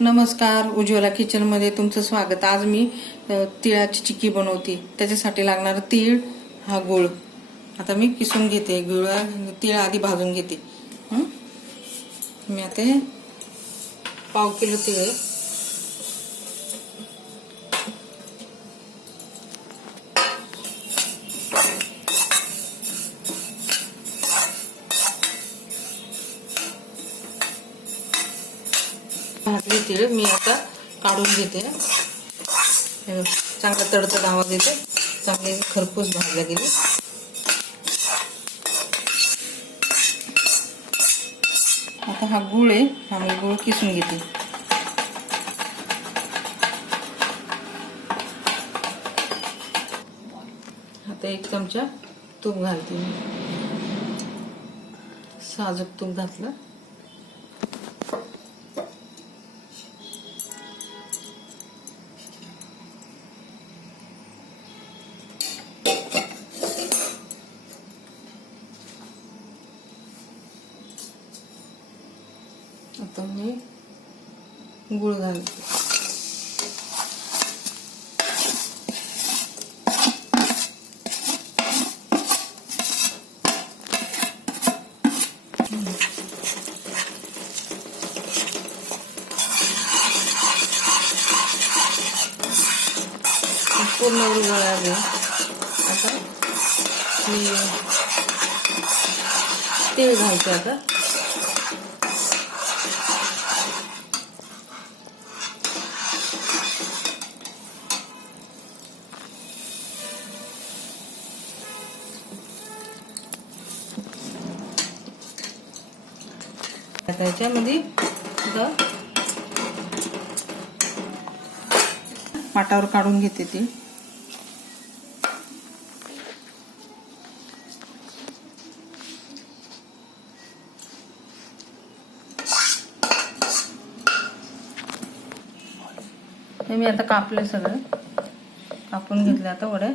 नमस्कार उज्ज्वला किचनमध्ये तुमचं स्वागत. आज मी तिळाची चिक्की बनवते. त्याच्यासाठी लागणार तीळ हा गुळ. आता मी किसून घेते. गुळ तीळ आधी भाजून घेते. मी आता हे पाव किलो तीळ आहे. भाजली तीळ मी आता काढून घेते. चांगला तडतड आवाज येते चांगले खरपूस भाजल्या गेली. आता हा गुळ आहे हा मी गुळ किसून घेते. आता एक चमचा तूप घालते मी. साजूक तूप घातलं. आता मी गुळ घालते. पूर्ण गुळ आले आता मी तीळ घालते आता. आता याच्यामध्ये पाटावर काढून घेते ती. हे मी आता कापले सगळं. कापून घेतले आता वड्या.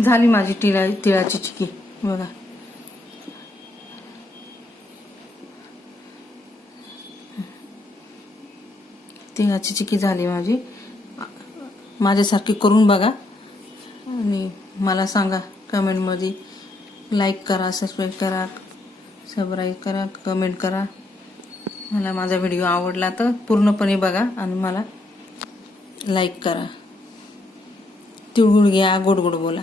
झाली माझी तिळा तिळाची चिकी बघा. तिळाची चिकी झाली माझी. माझ्यासारखी करून बघा. आणि मला सांगा कमेंटमध्ये. लाईक करा सबस्क्राईब करा सबस्क्राईब करा कमेंट करा. मला माझा व्हिडिओ आवडला तर पूर्णपणे बघा आणि मला लाईक करा. तिळगुळ घ्या गोड गोड बोला.